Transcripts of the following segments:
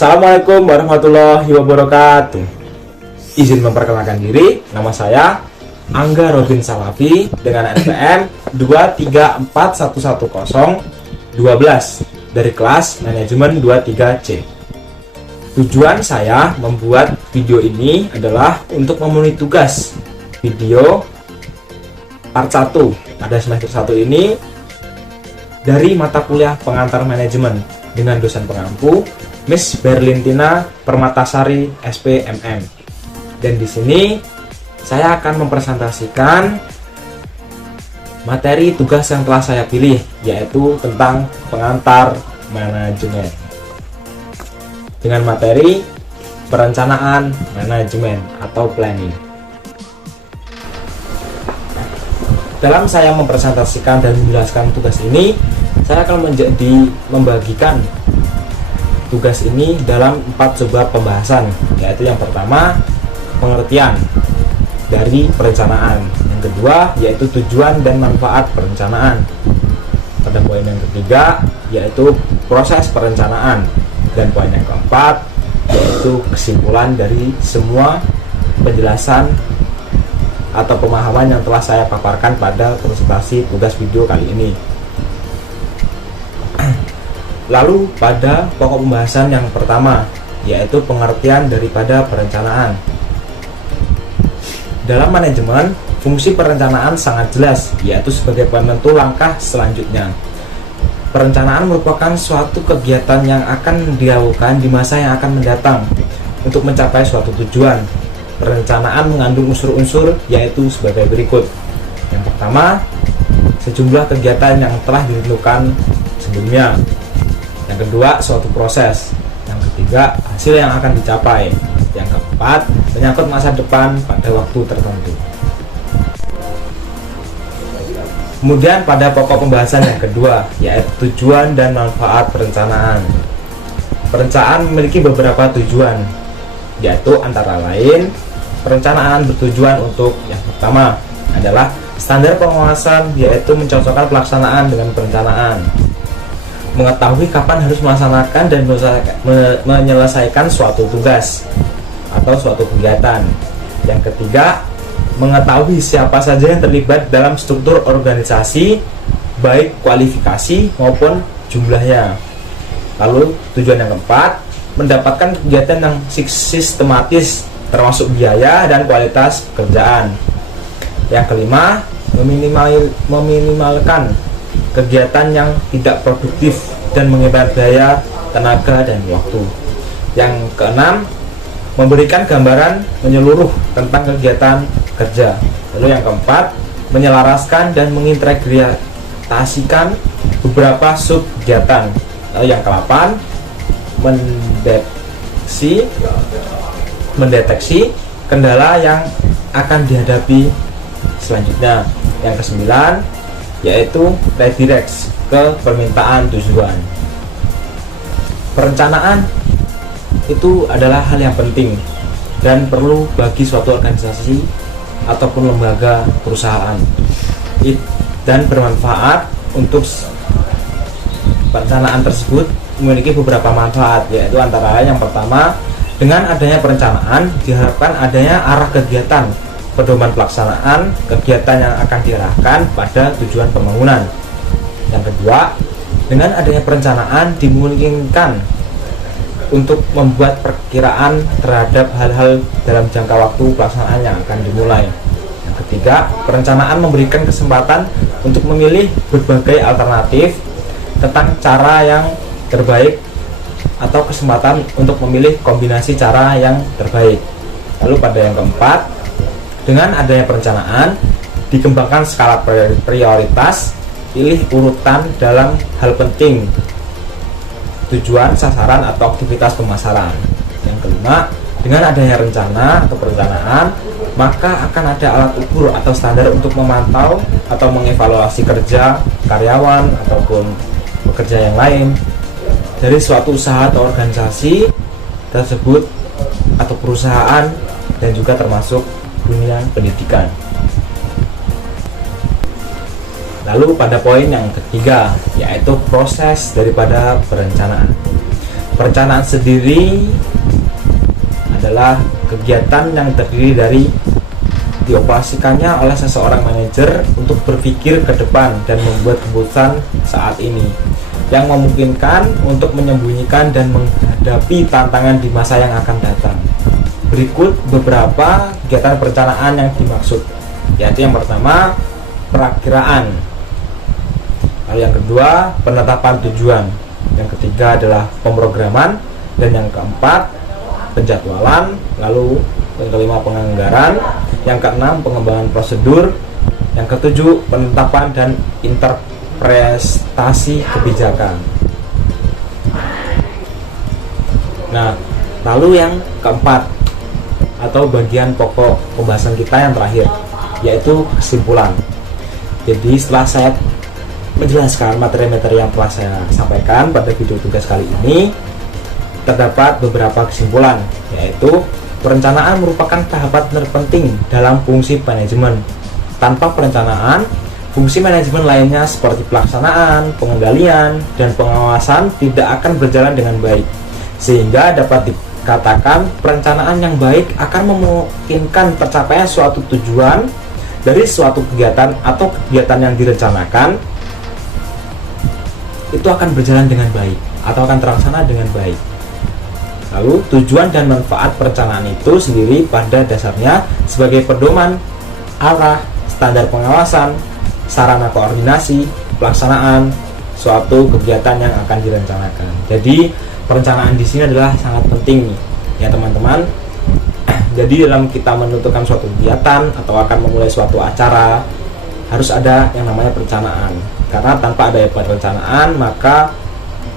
Assalamualaikum warahmatullahi wabarakatuh. Izin memperkenalkan diri, nama saya Angga Robin Salafi dengan NPM 234111012 dari kelas manajemen 23C. Tujuan saya membuat video ini adalah untuk memenuhi tugas video part 1 pada semester 1 ini dari mata kuliah pengantar manajemen dengan dosen pengampu Miss Berlintina Permatasari SPMM. Dan di sini saya akan mempresentasikan materi tugas yang telah saya pilih, yaitu tentang pengantar manajemen dengan materi perencanaan manajemen atau planning. Dalam saya mempresentasikan dan menjelaskan tugas ini, saya akan membagikan tugas ini dalam 4 sub pembahasan, yaitu yang pertama pengertian dari perencanaan, yang kedua yaitu tujuan dan manfaat perencanaan, pada poin yang ketiga yaitu proses perencanaan, dan poin yang keempat yaitu kesimpulan dari semua penjelasan atau pemahaman yang telah saya paparkan pada presentasi tugas video kali ini. Lalu pada pokok pembahasan yang pertama yaitu pengertian daripada perencanaan. Dalam manajemen, fungsi perencanaan sangat jelas, yaitu sebagai penentu langkah selanjutnya. Perencanaan merupakan suatu kegiatan yang akan dilakukan di masa yang akan mendatang untuk mencapai suatu tujuan. Perencanaan mengandung unsur-unsur yaitu sebagai berikut. Yang pertama, sejumlah kegiatan yang telah ditentukan sebelumnya. Yang kedua, suatu proses. Yang ketiga, hasil yang akan dicapai. Yang keempat, menyangkut masa depan pada waktu tertentu. Kemudian pada pokok pembahasan yang kedua, yaitu tujuan dan manfaat perencanaan. Perencanaan memiliki beberapa tujuan, yaitu antara lain perencanaan bertujuan untuk yang pertama adalah standar pengawasan, yaitu mencocokkan pelaksanaan dengan perencanaan, mengetahui kapan harus melaksanakan dan menyelesaikan suatu tugas atau suatu kegiatan. Yang ketiga, mengetahui siapa saja yang terlibat dalam struktur organisasi, baik kualifikasi maupun jumlahnya. Lalu tujuan yang keempat, mendapatkan kegiatan yang sistematis termasuk biaya dan kualitas pekerjaan. Yang kelima, meminimalkan kegiatan yang tidak produktif dan menghemat daya, tenaga, dan waktu. Yang keenam, memberikan gambaran menyeluruh tentang kegiatan kerja. Lalu yang keempat, menyelaraskan dan mengintegrasikan beberapa sub kegiatan. Lalu yang ke-8, mendeteksi kendala yang akan dihadapi selanjutnya. Yang ke-9 yaitu redirect ke permintaan tujuan. Perencanaan itu adalah hal yang penting dan perlu bagi suatu organisasi ataupun lembaga perusahaan, dan bermanfaat. Untuk perencanaan tersebut memiliki beberapa manfaat, yaitu antara lain yang pertama, dengan adanya perencanaan diharapkan adanya arah kegiatan, pedoman pelaksanaan kegiatan yang akan diarahkan pada tujuan pembangunan. Yang kedua, dengan adanya perencanaan dimungkinkan untuk membuat perkiraan terhadap hal-hal dalam jangka waktu pelaksanaan yang akan dimulai. Yang ketiga, perencanaan memberikan kesempatan untuk memilih berbagai alternatif tentang cara yang terbaik atau kesempatan untuk memilih kombinasi cara yang terbaik. Lalu pada yang keempat, dengan adanya perencanaan dikembangkan skala prioritas, pilih urutan dalam hal penting, tujuan, sasaran, atau aktivitas pemasaran. Yang kelima, dengan adanya rencana atau perencanaan, maka akan ada alat ukur atau standar untuk memantau atau mengevaluasi kerja karyawan ataupun pekerja yang lain dari suatu usaha atau organisasi tersebut atau perusahaan, dan juga termasuk dunia pendidikan. Lalu pada poin yang ketiga, yaitu proses daripada perencanaan. Perencanaan sendiri adalah kegiatan yang terdiri dari dioperasikannya oleh seseorang manajer untuk berpikir ke depan dan membuat keputusan saat ini, yang memungkinkan untuk menyembunyikan dan menghadapi tantangan di masa yang akan datang. Berikut beberapa kegiatan perencanaan yang dimaksud, yaitu yang pertama, perakiraan. Lalu yang kedua, penetapan tujuan. Yang ketiga adalah pemrograman. Dan yang keempat, penjadwalan. Lalu yang kelima, penganggaran. Yang keenam, pengembangan prosedur. Yang ketujuh, penetapan dan interpretasi kebijakan. Nah, lalu yang keempat atau bagian pokok pembahasan kita yang terakhir, yaitu kesimpulan. Jadi setelah saya menjelaskan materi-materi yang telah saya sampaikan pada video tugas kali ini, terdapat beberapa kesimpulan, yaitu perencanaan merupakan tahapan terpenting dalam fungsi manajemen. Tanpa perencanaan, fungsi manajemen lainnya seperti pelaksanaan, pengendalian, dan pengawasan tidak akan berjalan dengan baik. Sehingga dapat dikatakan perencanaan yang baik akan memungkinkan tercapainya suatu tujuan dari suatu kegiatan atau kegiatan yang direncanakan itu akan berjalan dengan baik atau akan terlaksana dengan baik. Lalu tujuan dan manfaat perencanaan itu sendiri pada dasarnya sebagai pedoman, arah, standar pengawasan, sarana koordinasi, pelaksanaan suatu kegiatan yang akan direncanakan. Jadi perencanaan di sini adalah sangat penting nih, ya teman-teman. Jadi dalam kita menentukan suatu kegiatan atau akan memulai suatu acara, harus ada yang namanya perencanaan. Karena tanpa ada perencanaan, maka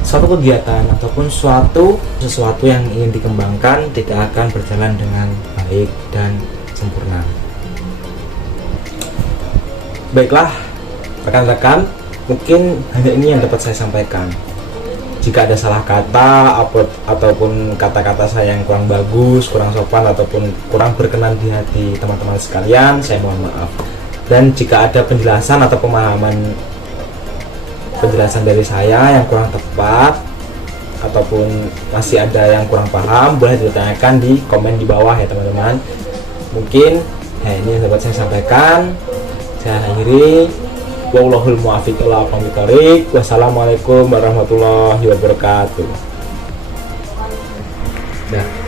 suatu kegiatan ataupun sesuatu yang ingin dikembangkan tidak akan berjalan dengan baik dan sempurna. Baiklah rekan-rekan, mungkin hanya ini yang dapat saya sampaikan. Jika ada salah kata ataupun kata-kata saya yang kurang bagus, kurang sopan ataupun kurang berkenan di hati teman-teman sekalian, saya mohon maaf. Dan jika ada penjelasan atau penjelasan dari saya yang kurang tepat ataupun masih ada yang kurang paham, boleh ditanyakan di komen di bawah ya teman-teman. Mungkin ini yang dapat saya sampaikan. Saya akhiri. Wallahul muwaffiq ila aqwamit thoriq. Wassalamualaikum warahmatullahi wabarakatuh. Dah.